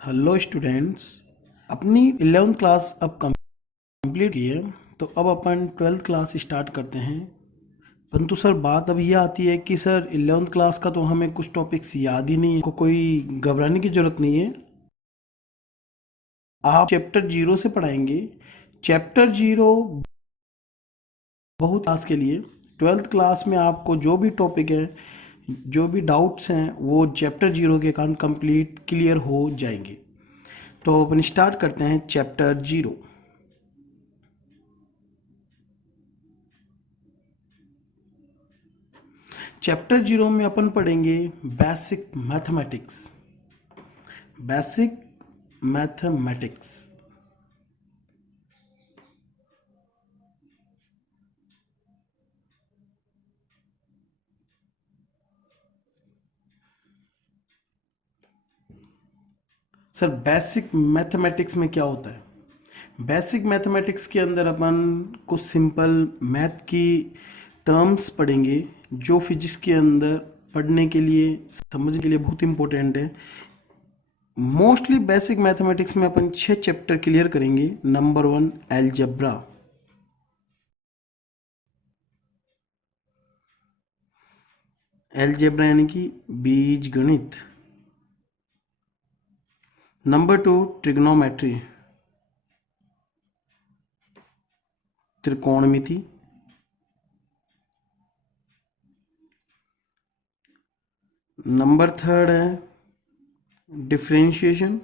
Hello students. अपनी 11th class अब complete की है, तो अब अपन 12th क्लास स्टार्ट करते हैं। परंतु सर बात अब ये आती है कि सर 11th क्लास का तो हमें कुछ टॉपिक्स याद ही नहीं है। कोई घबराने की ज़रूरत नहीं है। आप चैप्टर 0 से पढ़ाएंगे। चैप्टर 0 बहुत क्लास के लिए 12th क्लास में आपको जो भी टॉपिक है, जो भी डाउट्स हैं, वो चैप्टर 0 के कारण कंप्लीट क्लियर हो जाएंगे। तो अपन स्टार्ट करते हैं चैप्टर 0। चैप्टर 0 में अपन पढ़ेंगे basic mathematics. Basic mathematics. Sir basic mathematics में क्या होता है? बेसिक मैथमेटिक्स के अंदर अपन कुछ सिंपल मैथ की टर्म्स पढ़ेंगे, जो फिजिक्स के अंदर पढ़ने के लिए, समझने के लिए बहुत इंपॉर्टेंट है। मोस्टली बेसिक मैथमेटिक्स में अपन 6 चैप्टर क्लियर करेंगे। Number 1 algebra. एलजेब्रा यानी कि बीज गणित। Number 2 trigonometry, त्रिकोणमिति। नंबर 3 है डिफरेंशिएशन।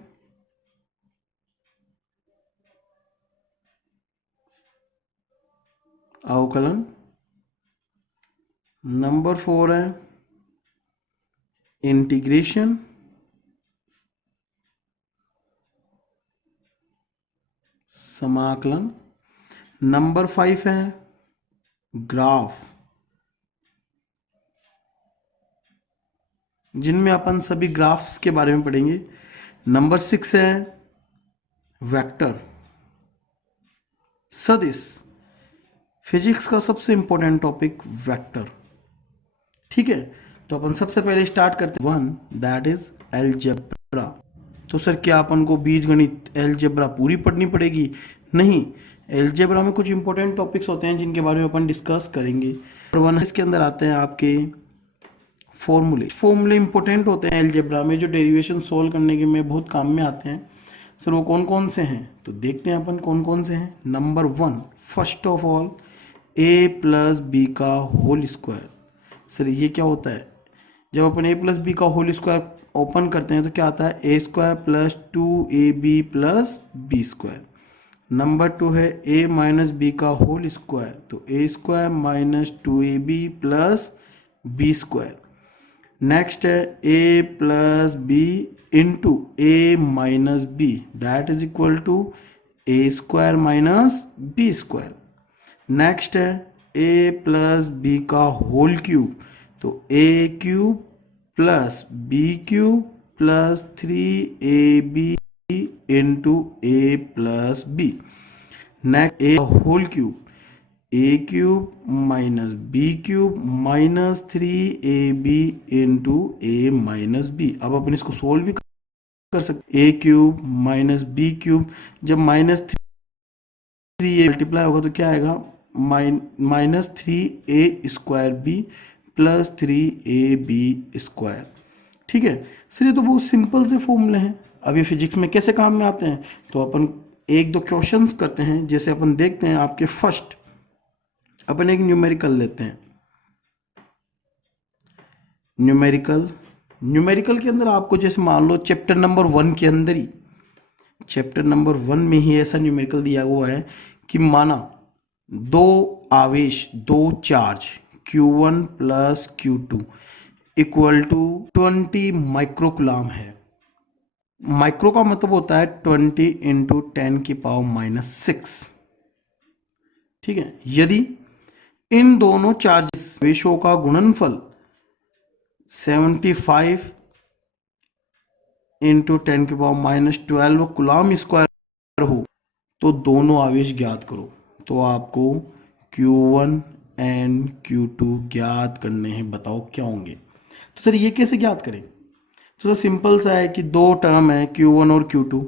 अवकलन। नंबर 4 है इंटीग्रेशन। समाकलन। नंबर 5 है ग्राफ, जिनमें अपन सभी ग्राफ्स के बारे में पढ़ेंगे। नंबर 6 है वेक्टर, सदिश। फिजिक्स का सबसे इंपॉर्टेंट टॉपिक वेक्टर। ठीक है, तो अपन सबसे पहले स्टार्ट करते हैं 1, दैट इज एलजेब्रा। तो सर क्या अपन को बीजगणित एलजेब्रा पूरी पढ़नी पड़ेगी? नहीं, एलजेब्रा में कुछ इंपॉर्टेंट टॉपिक्स होते हैं जिनके बारे में अपन डिस्कस करेंगे। और वन इसके अंदर आते हैं आपके फॉर्मूले इंपॉर्टेंट होते हैं एलजेब्रा में, जो डेरिवेशन सोल्व करने के में बहुत काम में आते हैं। सर वो कौन कौन से हैं, तो देखते हैं अपन कौन कौन से हैं। Number 1, first of all A plus B का होल स्क्वायर। सर ये क्या होता है? जब अपन ए प्लस बी का होल स्क्वायर ओपन करते हैं तो क्या आता है? A square plus 2ab plus B square. Number 2 है ए माइनस बी का होल स्क्वायर, तो A square minus 2ab plus B square. Next है A plus B into A minus B, that is equal to A square minus B square. Next है A plus B का whole cube, तो A cube plus B cube plus 3ab into A plus B. Next A whole cube, A cube minus B cube minus 3ab into A minus B. अब अपन इसको solve भी कर सकते। A cube minus B cube, जब minus 3a multiply होगा तो क्या आएगा? Minus 3a square B plus 3ab square. ठीक है सर, ये तो बहुत सिंपल से फॉर्मूले हैं। अब ये फिजिक्स में कैसे काम में आते हैं, तो अपन एक दो क्वेश्चंस करते हैं। जैसे अपन देखते हैं आपके फर्स्ट, अपन एक न्यूमेरिकल लेते हैं। न्यूमेरिकल के अंदर आपको जैसे मान लो चैप्टर नंबर 1 के अंदर ही, चैप्टर नंबर 1 में ही ऐसा न्यूमेरिकल दिया हुआ है कि माना दो आवेश, दो charge Q1 plus Q2 equal to 20 microcoulomb है। माइक्रो का मतलब होता है 20 इंटू 10⁻⁻6। ठीक है, यदि इन दोनों चार्जेस आवेशों का गुणनफल 75 इंटू 10⁻12 कुलाम स्क्वायर हो, तो दोनों आवेश ज्ञात करो। तो आपको Q1 एंड Q2 ज्ञात करने हैं। बताओ क्या होंगे? तो सर ये कैसे ज्ञात करें? तो सिंपल सा है कि दो टर्म है Q1 और Q2,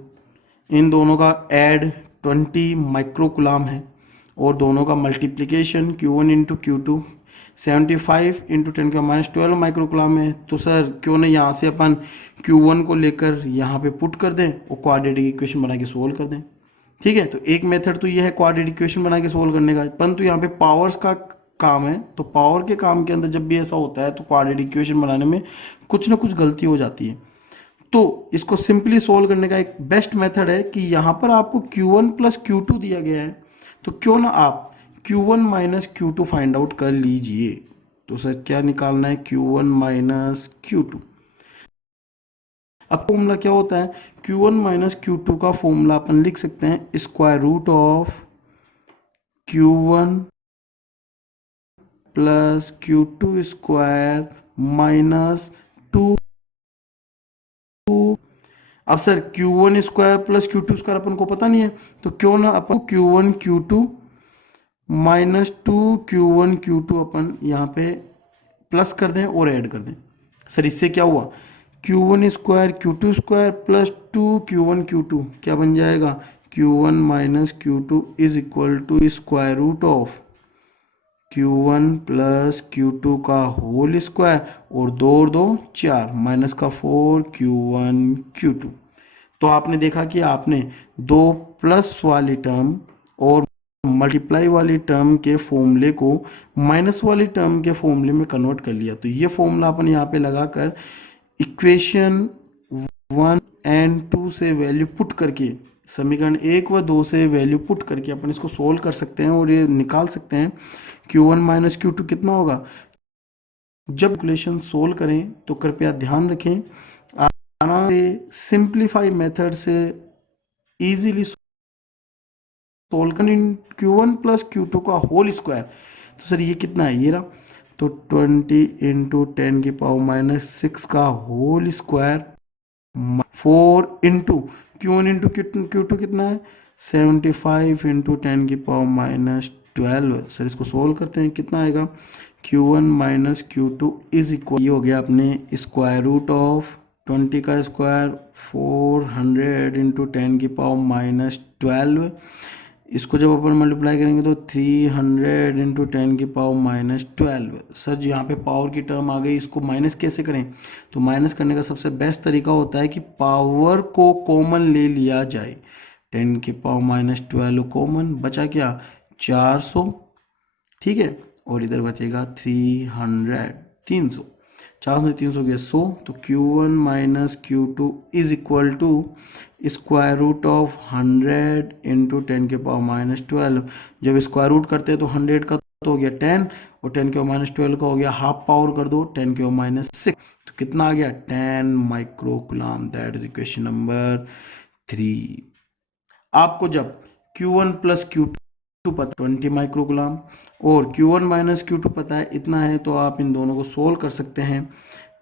इन दोनों का ऐड 20 माइक्रोकुलाम है और दोनों का multiplication Q1 into Q2 75 into 10⁻12 microcoulomb है। तो सर क्यों ना यहाँ से अपन Q1 को लेकर यहाँ पे पुट कर दें और क्वाड्रेटिक इक्वेशन बना के सोल्व कर दें। ठीक है, तो एक मेथड तो ये है क्वाड्रेटिक इक्वेशन बना के सोल्व करने का, परंतु यहाँ पे पावर्स का काम है, तो पावर के काम के अंदर जब भी ऐसा होता है तो क्वाड्रेटिक इक्वेशन बनाने में कुछ ना कुछ गलती हो जाती है। तो इसको सिंपली सोल्व करने का एक बेस्ट मेथड है कि यहाँ पर आपको Q1 प्लस Q2 दिया गया है, तो क्यों ना आप Q1 minus Q2 find out कर लीजिए। तो सर क्या निकालना है, Q1 माइनस Q2। अब फॉर्मूला क्या होता है, Q1 माइनस Q2 का फॉर्मूला अपन लिख सकते हैं square root of Q1 plus Q2 square minus 2। अब sir Q1 square plus Q2 square अपन को पता नहीं है, तो क्यों ना अपन Q1 Q2 minus 2 Q1 Q2 अपन यहाँ पे प्लस कर दें और ऐड कर दें। सर इससे क्या हुआ, Q1 square Q2 square plus 2 Q1 Q2 क्या बन जाएगा, Q1 minus Q2 is equal to square root of Q1 plus Q2 का होल स्क्वायर और 2 और 2 4 माइनस का 4 Q1 Q2। तो आपने देखा कि आपने दो प्लस वाली टर्म और मल्टीप्लाई वाली टर्म के फॉर्मूले को माइनस वाली टर्म के फॉर्मूले में कन्वर्ट कर लिया। तो ये फॉर्मूला अपन यहाँ पे लगाकर इक्वेशन 1 एंड 2 से वैल्यू पुट करके, समीकरण 1 व 2 से वैल्यू पुट करके अपन इसको सोल्व कर सकते हैं और ये निकाल सकते हैं Q1 माइनस Q2 कितना होगा। जब इक्वेशन सोल्व करें तो कृपया ध्यान रखें, आराम से सिंप्लीफाई मेथड से इजीली सोल्व कर Q1 प्लस Q2 का होल स्क्वायर। तो सर ये कितना है, ये रहा, तो 20 इंटू 10⁻⁻6 का whole square 4 into Q1 into Q2 कितना है 75 इंटू 10⁻12। सर इसको सोल्व करते हैं, कितना आएगा Q1 minus Q2 is equal, ये हो गया अपने स्क्वायर रूट ऑफ 20 का स्क्वायर 400 इंटू 10⁻12। इसको जब अपन मल्टीप्लाई करेंगे तो 300 इंटू 10⁻12। सर जी यहाँ पे पावर की टर्म आ गई, इसको माइनस कैसे करें, तो माइनस करने का सबसे बेस्ट तरीका होता है कि पावर को कॉमन ले लिया जाए। 10⁻12 कॉमन बचा क्या 400, ठीक है, और इधर बचेगा 300 400 300 गया 100। तो Q1 minus Q2 is equal to square root of 100 into 10⁻12। जब स्क्वायर रूट करते हैं तो 100 का तो हो गया 10 और 10⁻12 का हो गया हाफ पावर कर दो 10⁻6, तो कितना आ गया 10 microcoulomb. That is equation number 3। आपको जब Q1 प्लस Q2 पता 20 माइक्रोकुलाम और Q1 माइनस Q2 पता है इतना है, तो आप इन दोनों को सोल्व कर सकते हैं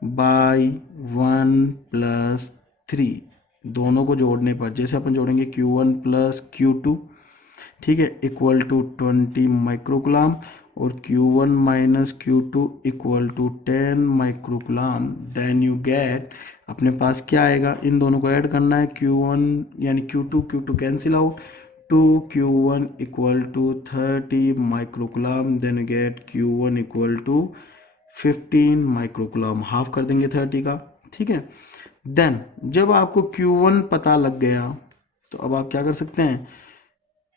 बाई 1 प्लस 3। दोनों को जोड़ने पर जैसे अपन जोड़ेंगे Q1 प्लस Q2, ठीक है, इक्वल टू 20 माइक्रोकुलाम और Q1 minus Q2 equal to 10 microcoulomb. Then you get, अपने पास क्या आएगा, इन दोनों को ऐड करना है Q1 यानी Q2 cancel out, 2Q1 equal to 30 microcoulomb. Then you get Q1 equal to 15 microcoulomb, half कर देंगे 30 का, ठीक है। देन जब आपको Q1 पता लग गया तो अब आप क्या कर सकते हैं,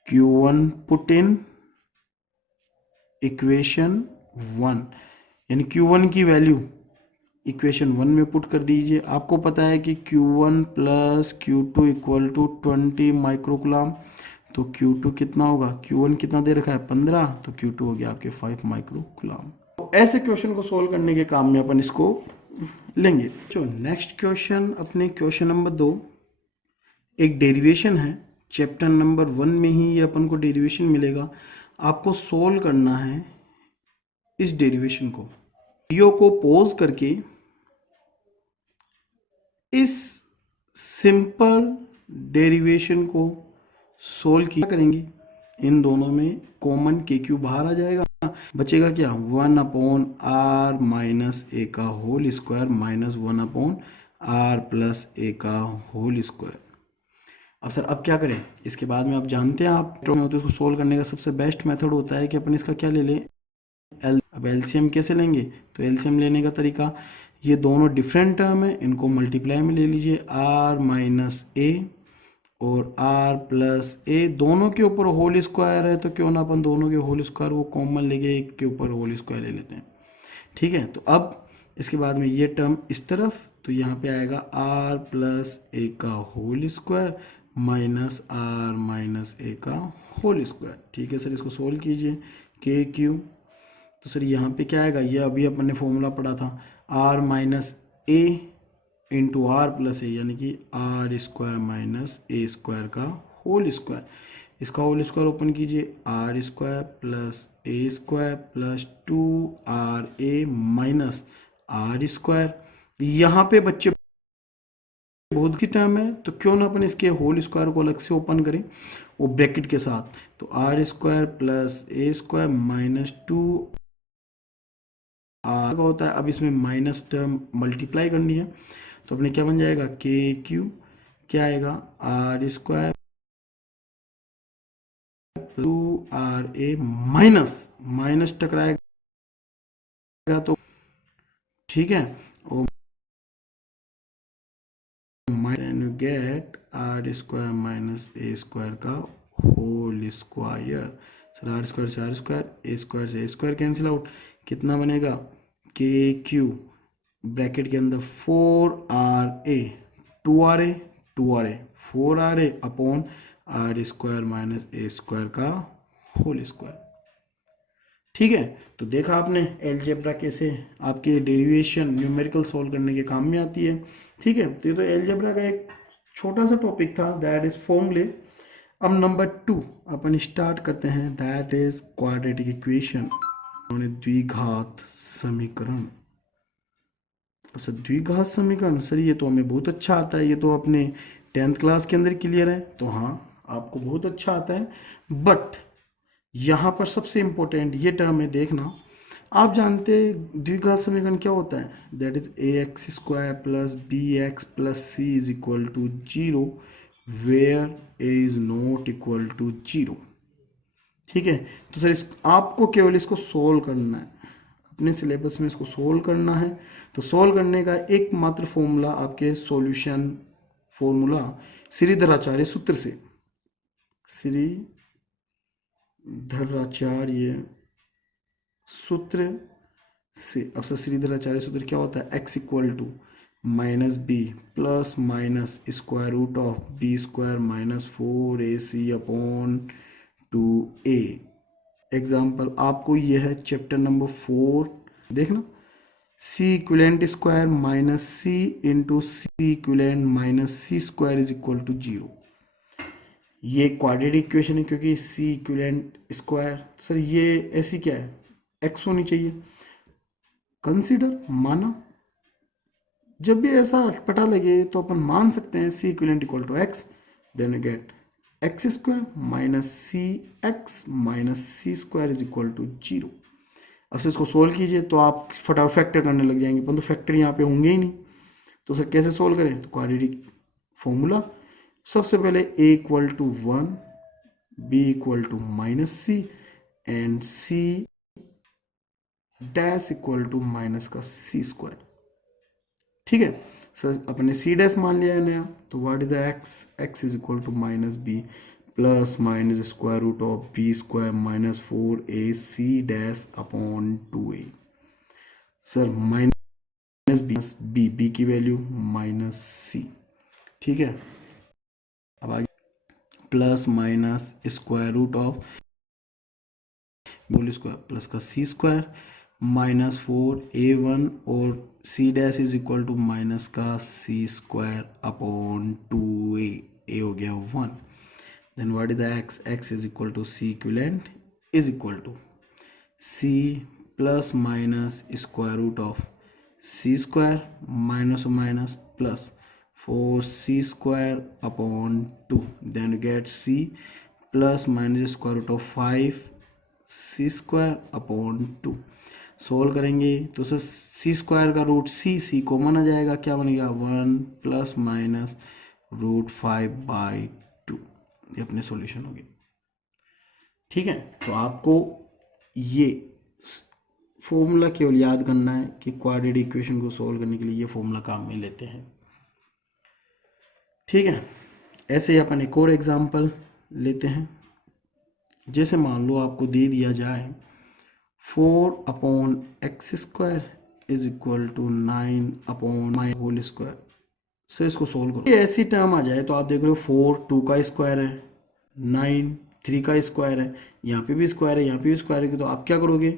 Q1 पुट इन इक्वेशन 1, यानी Q1 की वैल्यू इक्वेशन 1 में पुट कर दीजिए। आपको पता है कि Q1 plus Q2 equal to 20 microcoulomb, तो Q2 कितना होगा, Q1 कितना दे रखा है 15, तो Q2 हो गया आपके 5 माइक्रोकुलाम। तो ऐसे क्वेश्चन को सोल्व करने के काम में अपन इसको लेंगे। जो नेक्स्ट क्वेश्चन अपने क्वेश्चन नंबर 2, एक डेरिवेशन है, चैप्टर नंबर 1 में ही ये अपन को डेरिवेशन मिलेगा। आपको सोल्व करना है इस डेरिवेशन को, वीडियो को पॉज करके इस सिंपल डेरिवेशन को सोल्व किया करेंगे। इन दोनों में कॉमन के क्यू बाहर आ जाएगा, बचेगा क्या 1 अपॉन आर माइनस ए का whole square minus 1 upon R plus A का होल स्क्वायर। अब सर अब क्या करें, इसके बाद में आप जानते हैं आप में होते इसको सोल्व करने का सबसे बेस्ट मेथड होता है कि अपन इसका क्या ले लें, अब एलसीएम कैसे लेंगे, तो एलसीएम लेने का तरीका, ये दोनों डिफरेंट टर्म है, इनको मल्टीप्लाई में ले लीजिए, आर माइनस ए और आर प्लस ए, दोनों के ऊपर होल स्क्वायर है तो क्यों ना अपन दोनों के होल स्क्वायर को कॉमन लेके एक के ऊपर होल स्क्वायर ले लेते हैं। ठीक है, तो अब इसके बाद में ये टर्म इस तरफ, तो यहाँ पे आएगा आर प्लस ए का whole square minus R minus A का होल स्क्वायर। ठीक है सर, इसको सोल्व कीजिए, के क्यू, तो सर यहाँ पे क्या आएगा, ये अभी अपन ने फॉर्मूला पढ़ा था, R minus A into R plus A, यानी कि R square minus A square का होल स्क्वायर। इसका होल स्क्वायर ओपन कीजिए, R square plus A square plus 2 RA minus R square. यहाँ पे बच्चे बहुत की टर्म है तो क्यों ना अपन इसके होल स्क्वायर को अलग से ओपन करें, वो ब्रैकेट के साथ, तो R square plus A square minus 2 का होता है। अब इसमें माइनस टर्म मल्टीप्लाई करनी है तो अपने क्या बन जाएगा, के क्यू, क्या आएगा, R square 2 RA minus minus टकराएगा तो ठीक है, और then you get R square minus A square का whole square. Sir R square से आर स्क्वायर, ए स्क्वायर से ए स्क्वायर कैंसिल आउट, कितना बनेगा, के क्यू ब्रैकेट के अंदर 4 RA 2 RA 2 RA 4 RA upon R square minus A square का whole square. ठीक है, तो देखा आपने एलजेब्रा कैसे आपके डेरिवेशन न्यूमेरिकल सॉल्व करने के काम में आती है। ठीक है, तो ये तो एलजेब्रा का एक छोटा सा टॉपिक था, दैट इज फॉर्मूले। अब नंबर 2 अपन स्टार्ट करते हैं, दैट इज क्वाड्रेटिक इक्वेशन, द्विघात समीकरण। सर द्विघात समीकरण, सर ये तो हमें बहुत अच्छा आता है, ये तो अपने 10th क्लास के अंदर क्लियर है, तो हाँ आपको बहुत अच्छा आता है। बट यहाँ पर सबसे इम्पोर्टेंट ये टर्म है, देखना आप जानते हैं द्विघात समीकरण क्या होता है, that is A X square plus B X plus C is equal to 0 where A is not equal to 0। ठीक है, तो सर आपको केवल इसको सोल्व करना है, अपने सिलेबस में इसको सोल्व करना है। तो सोल्व करने का एकमात्र फॉर्मूला आपके सॉल्यूशन फॉर्मूला श्रीधराचार्य सूत्र से, श्रीधराचार्य सूत्र से। अब सर श्रीधराचार्य सूत्र क्या होता है, x equal to minus B plus minus square root of B square minus 4AC upon 2A। Example आपको यह है चैप्टर नंबर 4, देखना, C equivalent square minus C into C equivalent minus C square is equal to 0। ये quadratic equation है क्योंकि सी equivalent square, sir ये ऐसी क्या है, एक्स होनी चाहिए, कंसीडर माना, जब भी ऐसा पता लगे तो अपन मान सकते हैं C equivalent equal to X, then you get X square minus C X minus C square is equal to 0। अब से इसको सोल्व कीजिए तो आप फटाफट फैक्टर करने लग जाएंगे, परंतु फैक्टर यहाँ पे होंगे ही नहीं। तो सर कैसे सोल्व करें, तो क्वाड्रेटिक फॉर्मूला, सबसे पहले a equal to 1, b equal to minus C and c dash equal to minus का सी स्क्वायर। ठीक है सर, अपने सी डैश मान लिया है नया, तो what is the X, X is equal to minus B plus minus square root of B square minus 4AC dash upon 2A। Sir minus B, B की value minus C. ठीक है, अब आगे plus minus square root of whole square plus का C square minus 4A1 और C dash is equal to minus का C square upon 2A, A हो गया 1। Then what is the X, X is equal to C equivalent is equal to C plus minus square root of C square minus minus plus 4C square upon 2, then get C plus minus square root of 5C square upon 2। Solve करेंगे तो sir C square का root C common आ जाएगा, क्या बनेगा 1 plus minus root 5/2। ये अपने solution हो गए। ठीक है, तो आपको ये फॉर्मूला केवल याद करना है कि क्वाड्रेटिक इक्वेशन को सॉल्व करने के लिए ये फॉर्मूला काम में लेते हैं। ठीक है, ऐसे ही अपन एक और एग्जांपल लेते हैं। जैसे मान लो आपको दे दिया जाए 4/x² is equal to 9/y² से इसको सोल्व करो। ये ऐसी टर्म आ जाए तो आप देख रहे हो 4 2 का स्क्वायर है, 9 3 का स्क्वायर है, यहाँ पे भी स्क्वायर है, यहाँ पे भी स्क्वायर है, तो आप क्या करोगे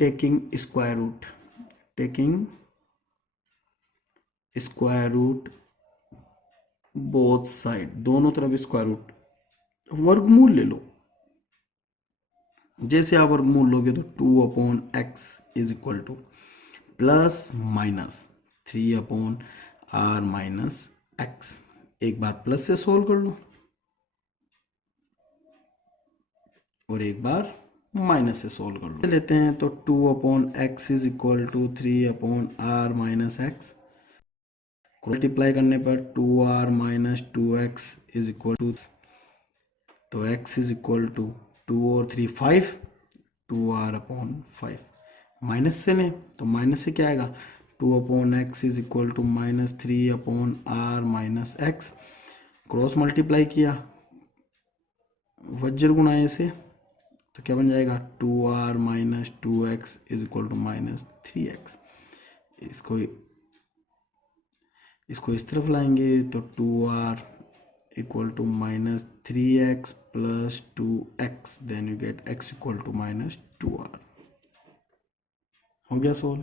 taking square root both side, दोनों तरफ स्क्वायर रूट, वर्गमूल ले लो। जैसे आप वर्गमूल लोगे तो 2/x is equal two plus minus 3/r-x। एक बार प्लस से सोल्व कर लो और एक बार माइनस से सोल्व कर लो। लेते हैं तो 2/x is equal to 3/r-x, multiply करने पर 2r-2x इज इक्वल टू, तो x इज इक्वल टू 2 और 3 5, 2r/5। माइनस से लें तो माइनस से क्या आएगा 2/x is equal to minus 3/r-x, cross multiply किया वज्र गुणाए से तो क्या बन जाएगा 2r-2x is equal to minus 3x। इसको इस तरफ लाएंगे तो 2r equal to minus 3x plus 2x, then you get x equal to minus 2r। हो गया सोल्व।